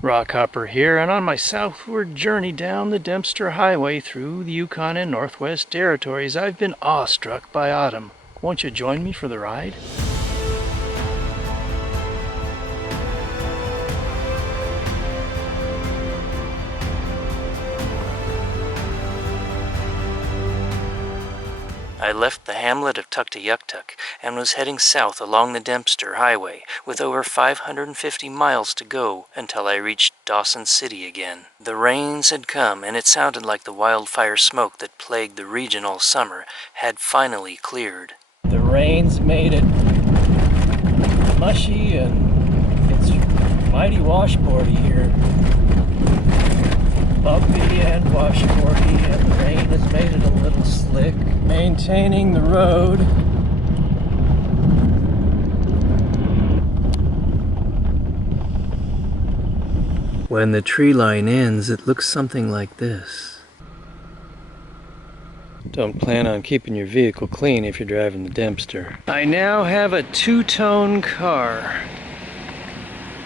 Rockhopper here, and on my southward journey down the Dempster Highway through the Yukon and Northwest Territories, I've been awestruck by autumn. Won't you join me for the ride? I left the hamlet of Tuktoyaktuk and was heading south along the Dempster Highway with over 550 miles to go until I reached Dawson City again. The rains had come and it sounded like the wildfire smoke that plagued the region all summer had finally cleared. The rains made it mushy and it's mighty washboardy here. Bumpy and washboardy, and the rain has made it a little slick. Maintaining the road. When the tree line ends, it looks something like this. Don't plan on keeping your vehicle clean if you're driving the Dempster. I now have a two-tone car.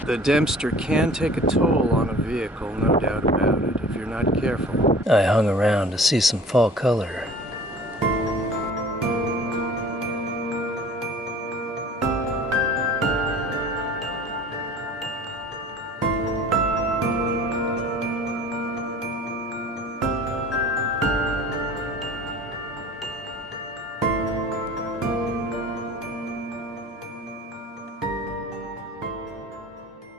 The Dempster can take a toll on a vehicle, no doubt about it, if you're not careful. I hung around to see some fall color.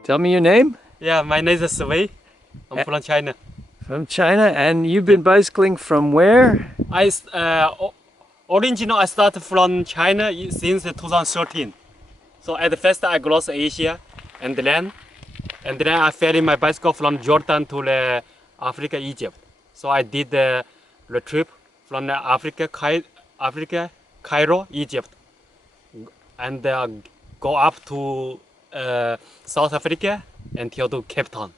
Tell me your name? Yeah, my name is Wei. I'm from China. From China, and you've been bicycling from where? Originally I started from China since 2013. So at first I crossed Asia and then I ferried my bicycle from Jordan to Africa, Egypt. So I did the trip from Africa, Cairo, Egypt, and go up to South Africa until to Cape Town.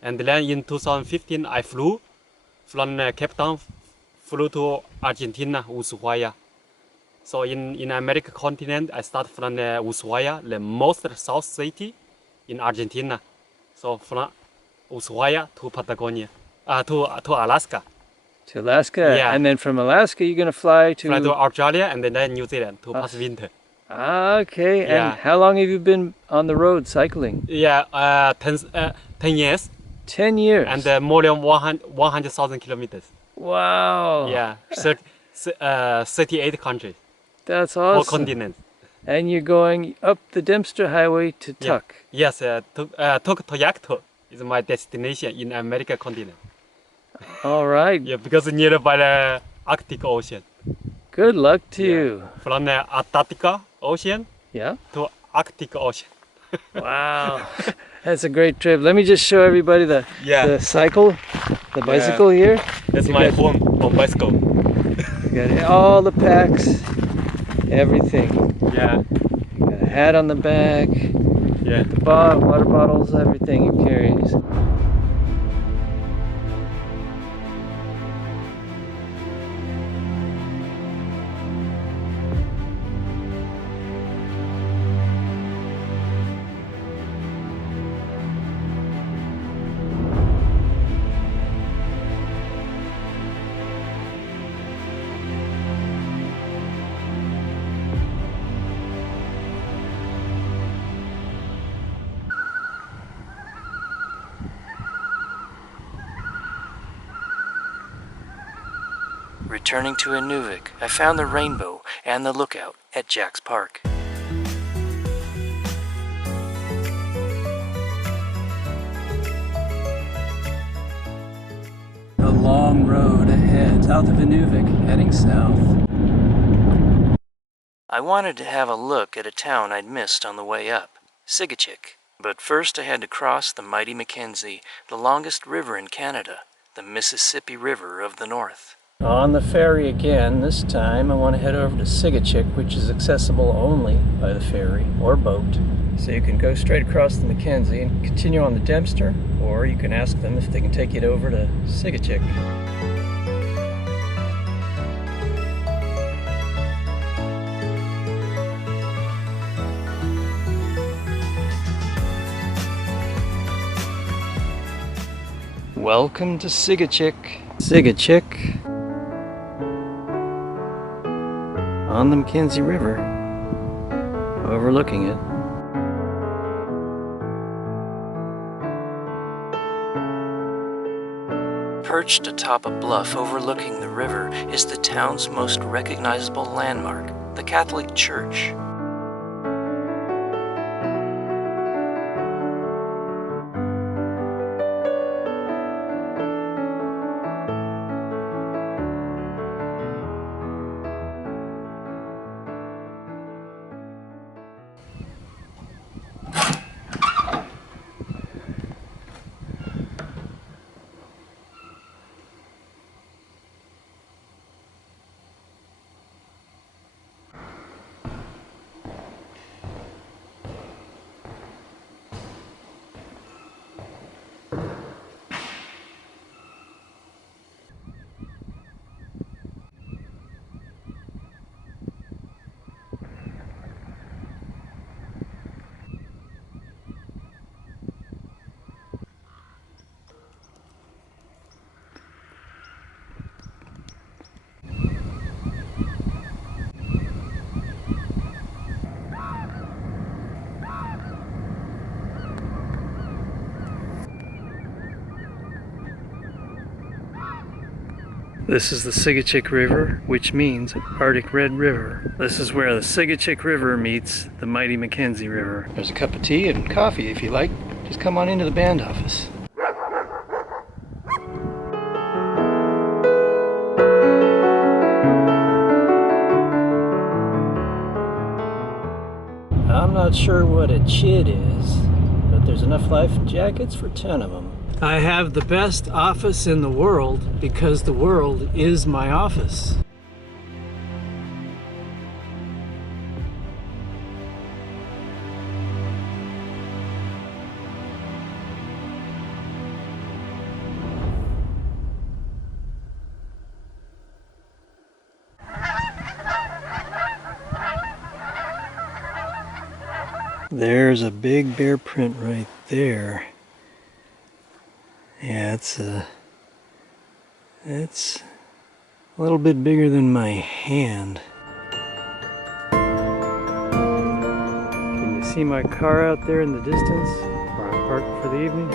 And then in 2015 I flew from Cape Town, flew to Argentina, Ushuaia. So in American continent I start from Ushuaia, the most south city in Argentina. So from Ushuaia to Patagonia, to Alaska. To Alaska? Yeah. And then from Alaska you're going to fly to Australia and then New Zealand to pass winter. Ah, okay. Yeah. And how long have you been on the road cycling? Yeah, 10 years. 10 years. And more than 100,000 kilometers. Wow. Yeah, 38 countries. That's awesome. Four continents. And you're going up the Dempster Highway to Tuk. Yeah. Yes, Tuktoyaktuk is my destination in American continent. All right. Yeah, because nearby the Arctic Ocean. Good luck to you. From the Antarctica Ocean to Arctic Ocean. Wow. That's a great trip. Let me just show everybody the bicycle here. That's my home bicycle. You got all the packs, everything. Yeah. You got a hat on the back. Yeah. The water bottles, everything it carries. Returning to Inuvik, I found the rainbow and the lookout at Jack's Park. A long road ahead, south of Inuvik, heading south. I wanted to have a look at a town I'd missed on the way up, Sigga. But first I had to cross the mighty McKenzie, the longest river in Canada, the Mississippi River of the North. On the ferry again, this time I want to head over to Sigga, which is accessible only by the ferry or boat. So you can go straight across the McKenzie and continue on the Dempster, or you can ask them if they can take you over to Sigga. Welcome to Sigga, Chic. Sigga, Chic. On the McKenzie River. Overlooking it. Perched atop a bluff overlooking the river is the town's most recognizable landmark, the Catholic Church. This is the Sigga Chic River, which means Arctic Red River. This is where the Sigga Chic River meets the mighty McKenzie River. There's a cup of tea and coffee if you like. Just come on into the band office. I'm not sure what a chid is, but there's enough life jackets for 10 of them. I have the best office in the world because the world is my office. There's a big bear print right there. Yeah, it's a little bit bigger than my hand. Can you see my car out there in the distance where I'm parked for the evening?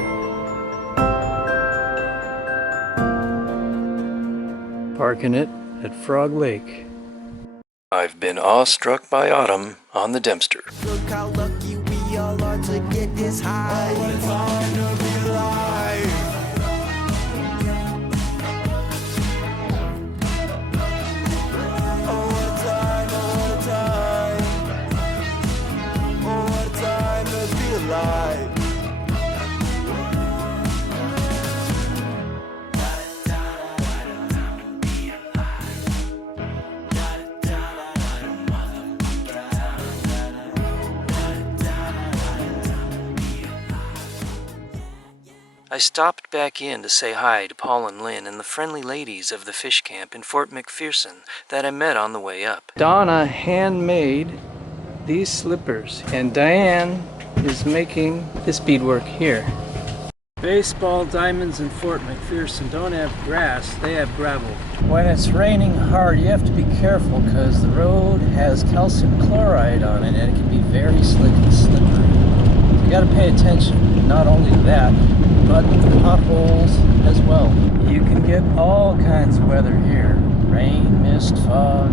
Parking it at Frog Lake. I've been awestruck by autumn on the Dempster. Look how lucky we all are to get this high. Oh, what a time to be alive. Oh, what a time, oh, what a time. Oh, what a time to be alive. I stopped back in to say hi to Paul and Lynn and the friendly ladies of the fish camp in Fort McPherson that I met on the way up. Donna handmade these slippers, and Diane is making this beadwork here. Baseball diamonds in Fort McPherson don't have grass, they have gravel. When it's raining hard, you have to be careful because the road has calcium chloride on it and it can be very slick and slippery. So you gotta pay attention, not only to that, but the potholes as well. You can get all kinds of weather here. Rain, mist, fog.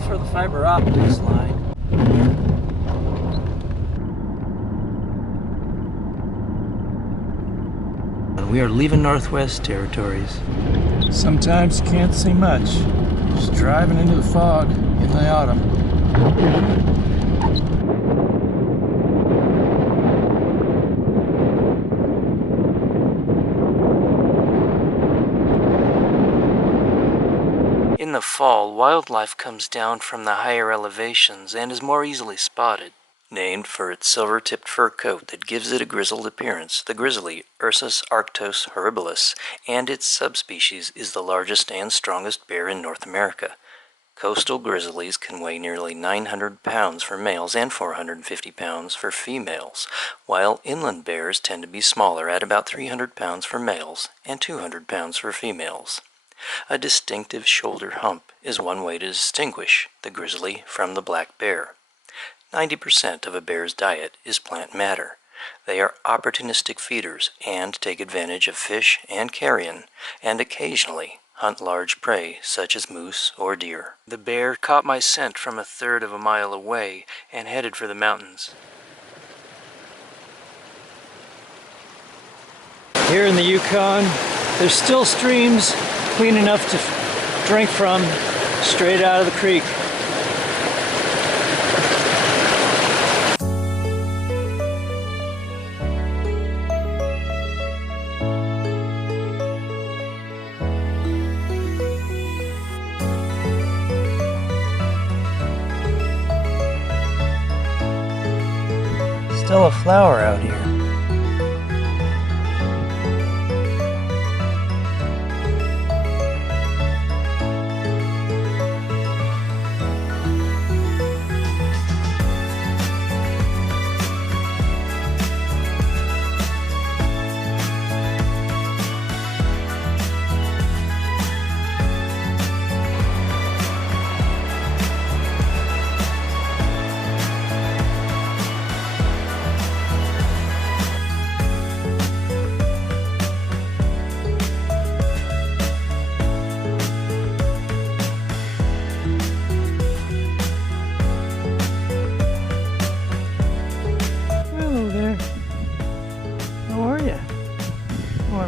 cable for the fiber optics line. We are leaving Northwest Territories. Sometimes you can't see much. Just driving into the fog in the autumn. In the fall, wildlife comes down from the higher elevations and is more easily spotted. Named for its silver-tipped fur coat that gives it a grizzled appearance, the grizzly, Ursus arctos horribilis, and its subspecies is the largest and strongest bear in North America. Coastal grizzlies can weigh nearly 900 pounds for males and 450 pounds for females, while inland bears tend to be smaller at about 300 pounds for males and 200 pounds for females. A distinctive shoulder hump is one way to distinguish the grizzly from the black bear. 90% of a bear's diet is plant matter. They are opportunistic feeders and take advantage of fish and carrion, and occasionally hunt large prey such as moose or deer. The bear caught my scent from a third of a mile away and headed for the mountains. Here in the Yukon, there's still streams clean enough to drink from straight out of the creek. Still a flower out here.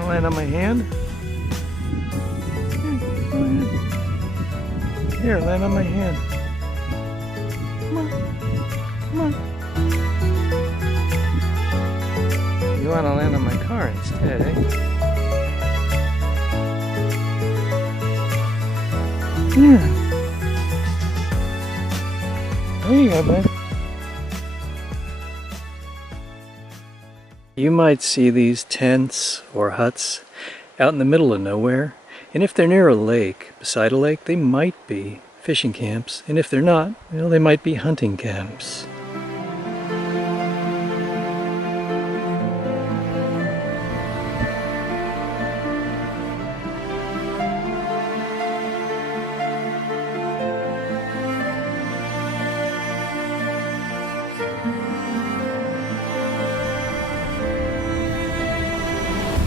Land on my hand. Go ahead. Here, land on my hand. Come on. Come on. You want to land on my car instead, eh? Yeah. There you go, bud. You might see these tents or huts out in the middle of nowhere, and if they're near a lake, beside a lake, they might be fishing camps, and if they're not, well, they might be hunting camps.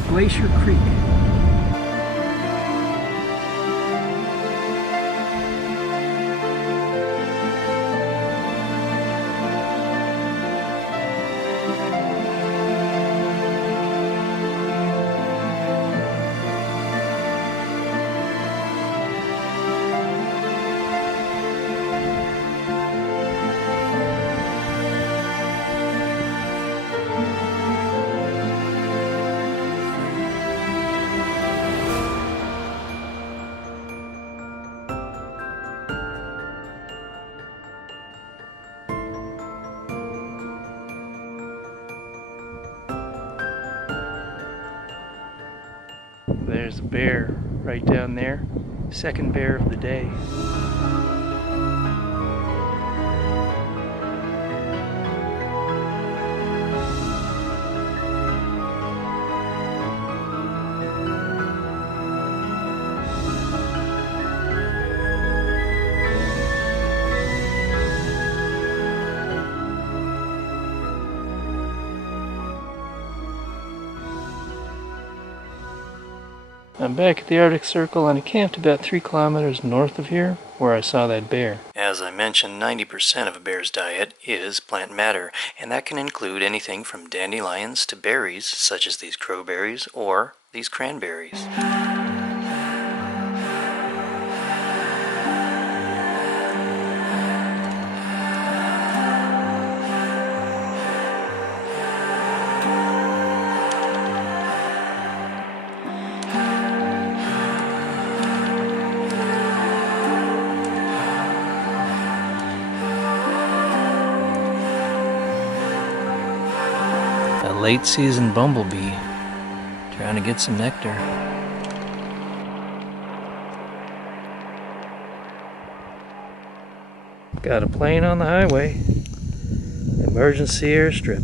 Glacier Creek. There's a bear right down there. Second bear of the day. I'm back at the Arctic Circle and I camped about 3 kilometers north of here where I saw that bear. As I mentioned, 90% of a bear's diet is plant matter, and that can include anything from dandelions to berries, such as these crowberries or these cranberries. A late season bumblebee trying to get some nectar. Got a plane on the highway. Emergency airstrip.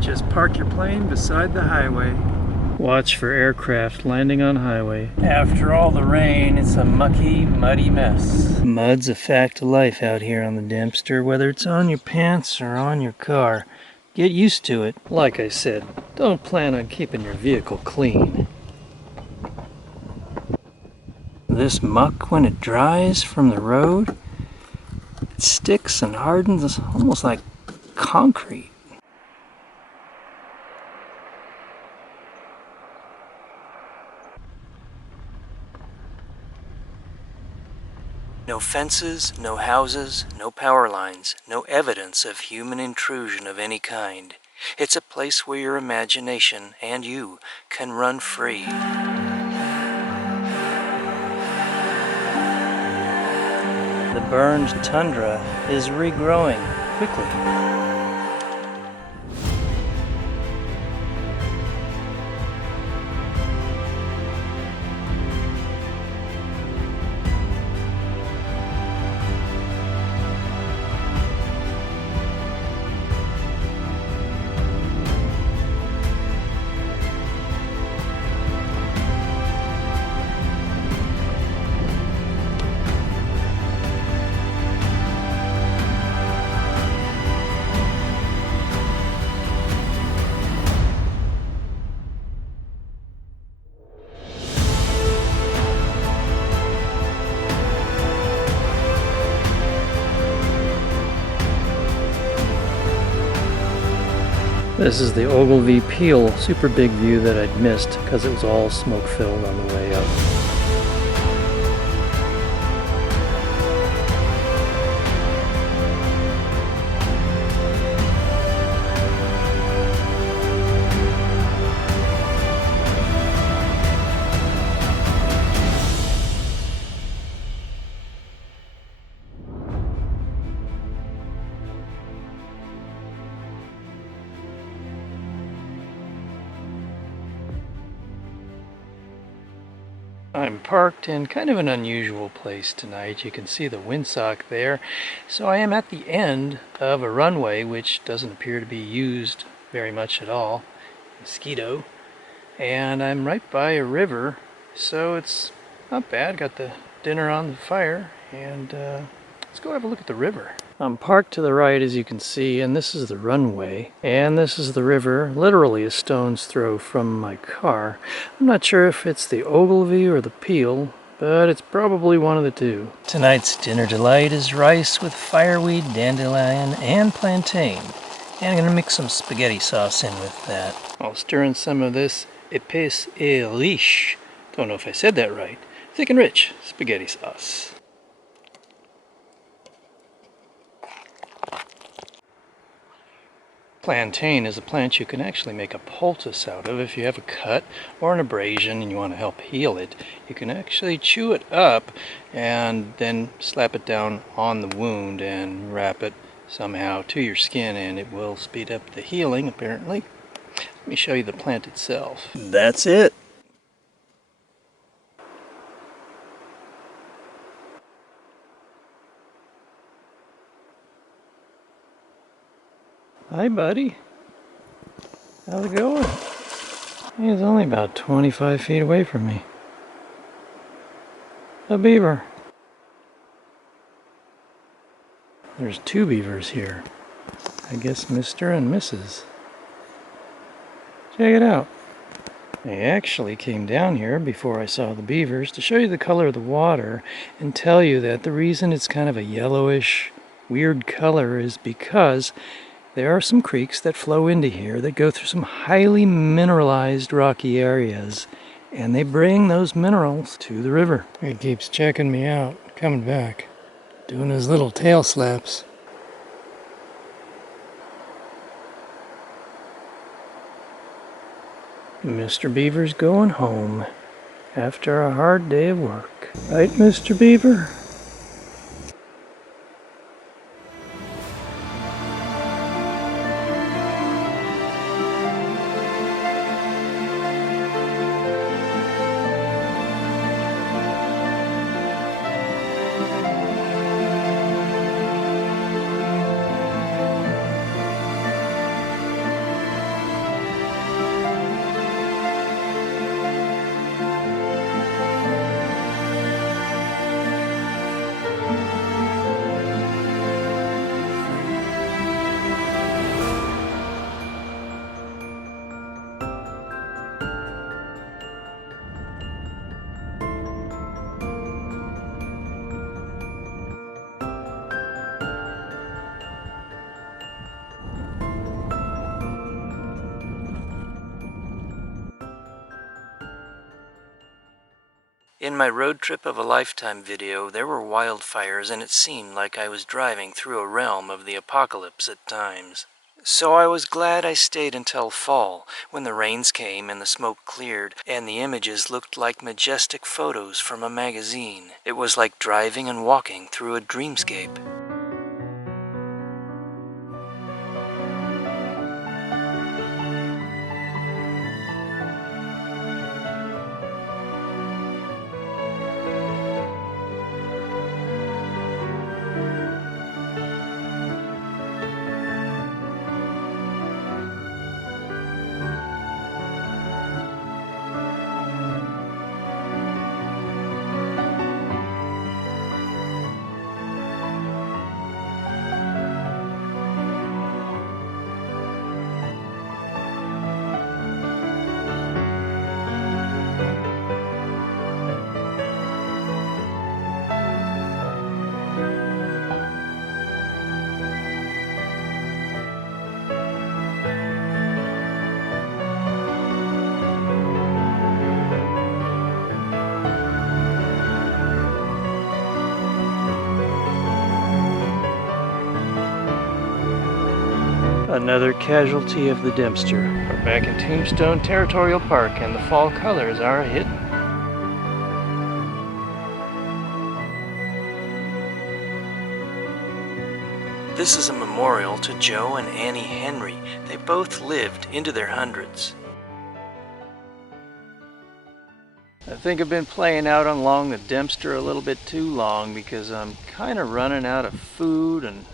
Just park your plane beside the highway. Watch for aircraft landing on highway. After all the rain, it's a mucky, muddy mess. Mud's a fact of life out here on the Dempster, whether it's on your pants or on your car. Get used to it. Like I said, don't plan on keeping your vehicle clean. This muck, when it dries from the road, it sticks and hardens almost like concrete. No fences, no houses, no power lines, no evidence of human intrusion of any kind. It's a place where your imagination and you can run free. The burned tundra is regrowing quickly. This is the Ogilvy Peel super big view that I'd missed because it was all smoke filled on the way up. I'm parked in kind of an unusual place tonight. You can see the windsock there. So I am at the end of a runway which doesn't appear to be used very much at all. Mosquito. And I'm right by a river, so it's not bad. Got the dinner on the fire, and let's go have a look at the river. I'm parked to the right, as you can see, and this is the runway, and this is the river, literally a stone's throw from my car. I'm not sure if it's the Ogilvy or the Peel, but it's probably one of the two. Tonight's dinner delight is rice with fireweed, dandelion, and plantain. And I'm going to mix some spaghetti sauce in with that. I'll stir in some of this épaisse et riche. Don't know if I said that right. Thick and rich spaghetti sauce. Plantain is a plant you can actually make a poultice out of if you have a cut or an abrasion and you want to help heal it. You can actually chew it up and then slap it down on the wound and wrap it somehow to your skin, and it will speed up the healing, apparently. Let me show you the plant itself. That's it. Hi, buddy. How's it going? He's only about 25 feet away from me. A beaver. There's two beavers here. I guess Mr. and Mrs. Check it out. I actually came down here before I saw the beavers to show you the color of the water and tell you that the reason it's kind of a yellowish, weird color is because there are some creeks that flow into here that go through some highly mineralized rocky areas, and they bring those minerals to the river. He keeps checking me out, coming back, doing his little tail slaps. Mr. Beaver's going home after a hard day of work. Right, Mr. Beaver? In my road trip of a lifetime video, there were wildfires and it seemed like I was driving through a realm of the apocalypse at times. So I was glad I stayed until fall, when the rains came and the smoke cleared, and the images looked like majestic photos from a magazine. It was like driving and walking through a dreamscape. Another casualty of the Dempster. We're back in Tombstone Territorial Park and the fall colors are hidden. This is a memorial to Joe and Annie Henry. They both lived into their hundreds. I think I've been playing out along the Dempster a little bit too long because I'm kind of running out of food and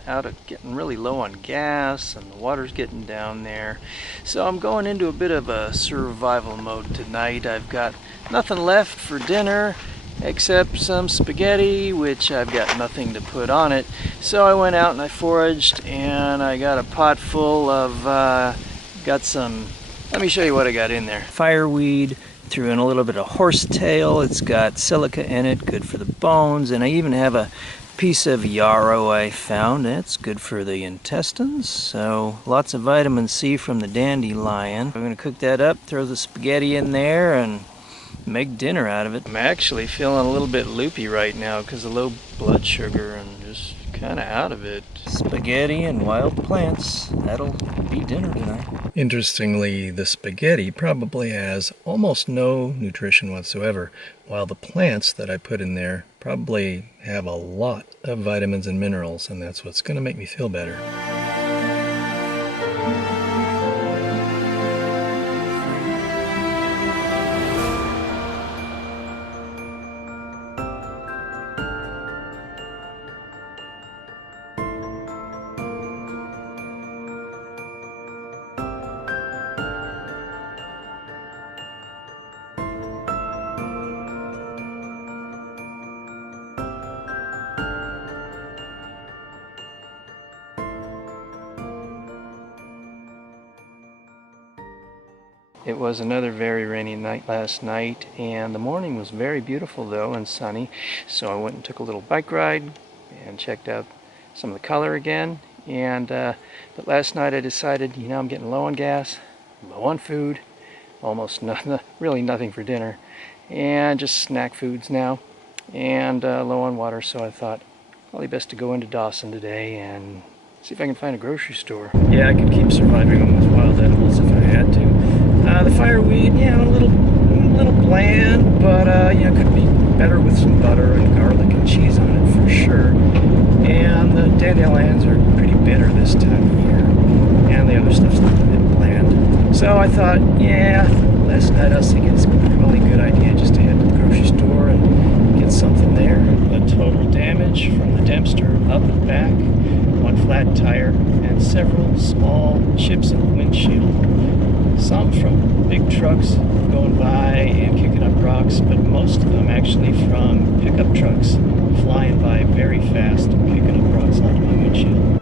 getting really low on gas, and the water's getting down there. So I'm going into a bit of a survival mode tonight. I've got nothing left for dinner except some spaghetti, which I've got nothing to put on it. So I went out and I foraged, and I got a pot full of, let me show you what I got in there. Fireweed. Threw in a little bit of horsetail. It's got silica in it, good for the bones, and I even have a piece of yarrow I found. That's good for the intestines, so lots of vitamin C from the dandelion. I'm going to cook that up, throw the spaghetti in there, and make dinner out of it. I'm actually feeling a little bit loopy right now because of low blood sugar and just kind of out of it. Spaghetti and wild plants. That'll be dinner tonight. Interestingly, the spaghetti probably has almost no nutrition whatsoever, while the plants that I put in there probably have a lot of vitamins and minerals, and that's what's going to make me feel better. It was another very rainy night last night, and the morning was very beautiful though and sunny. So I went and took a little bike ride and checked out some of the color again. But last night I decided, you know, I'm getting low on gas, low on food, almost really nothing for dinner, and just snack foods now, and low on water. So I thought probably best to go into Dawson today and see if I can find a grocery store. Yeah, I could keep surviving on those wild edibles if I had to. The fireweed, yeah, a little bland, but you know, could be better with some butter and garlic and cheese on it for sure. And the dandelions are pretty bitter this time of year, and the other stuff's a little bit bland. So I thought, yeah, last night I was thinking it's probably a good idea just to head to the grocery store and get something there. The total damage from the Dempster up and back, one flat tire, and several small chips in the windshield. Some from big trucks going by and kicking up rocks, but most of them actually from pickup trucks flying by very fast and kicking up rocks onto my windshield.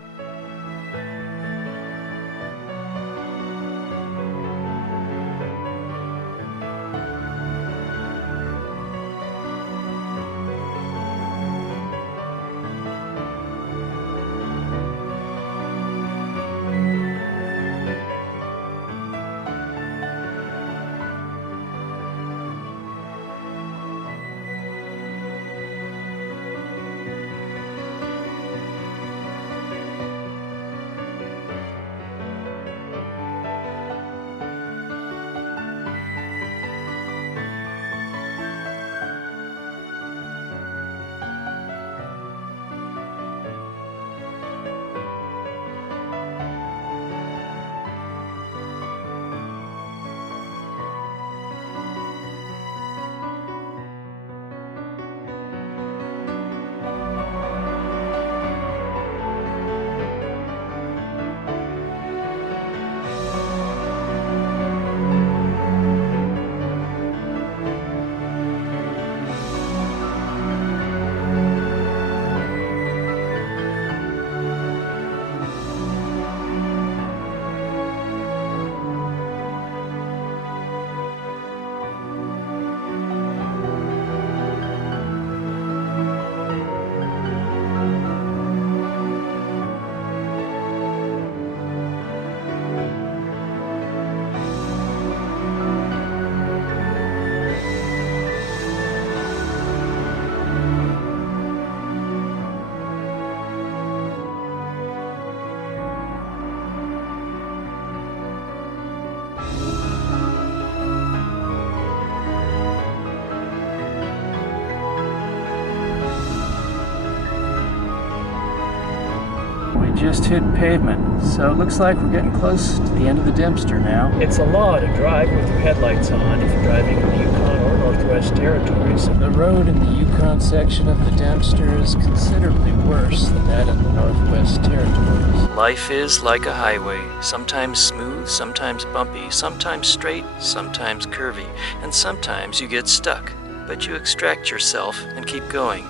Just hit pavement, so it looks like we're getting close to the end of the Dempster now. It's a law to drive with your headlights on if you're driving in the Yukon or Northwest Territories. The road in the Yukon section of the Dempster is considerably worse than that in the Northwest Territories. Life is like a highway, sometimes smooth, sometimes bumpy, sometimes straight, sometimes curvy, and sometimes you get stuck. But you extract yourself and keep going,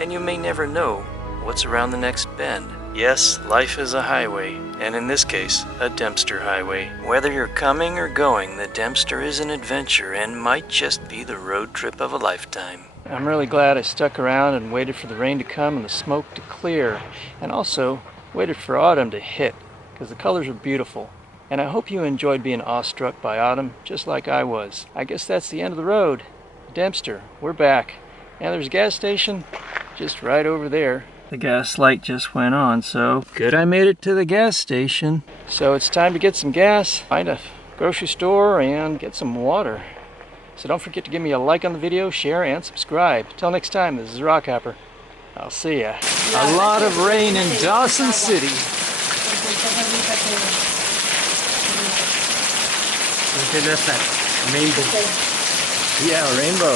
and you may never know what's around the next bend. Yes, life is a highway, and in this case, a Dempster Highway. Whether you're coming or going, the Dempster is an adventure and might just be the road trip of a lifetime. I'm really glad I stuck around and waited for the rain to come and the smoke to clear, and also waited for autumn to hit, because the colors are beautiful. And I hope you enjoyed being awestruck by autumn, just like I was. I guess that's the end of the road. Dempster, we're back. And there's a gas station just right over there. The gas light just went on, so good I made it to the gas station. So it's time to get some gas, find a grocery store, and get some water. So don't forget to give me a like on the video, share, and subscribe. Till next time, this is Rockhopper. I'll see ya. A lot of rain in Dawson City. Okay, that's that. Rainbow. Yeah, rainbow.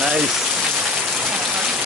Nice.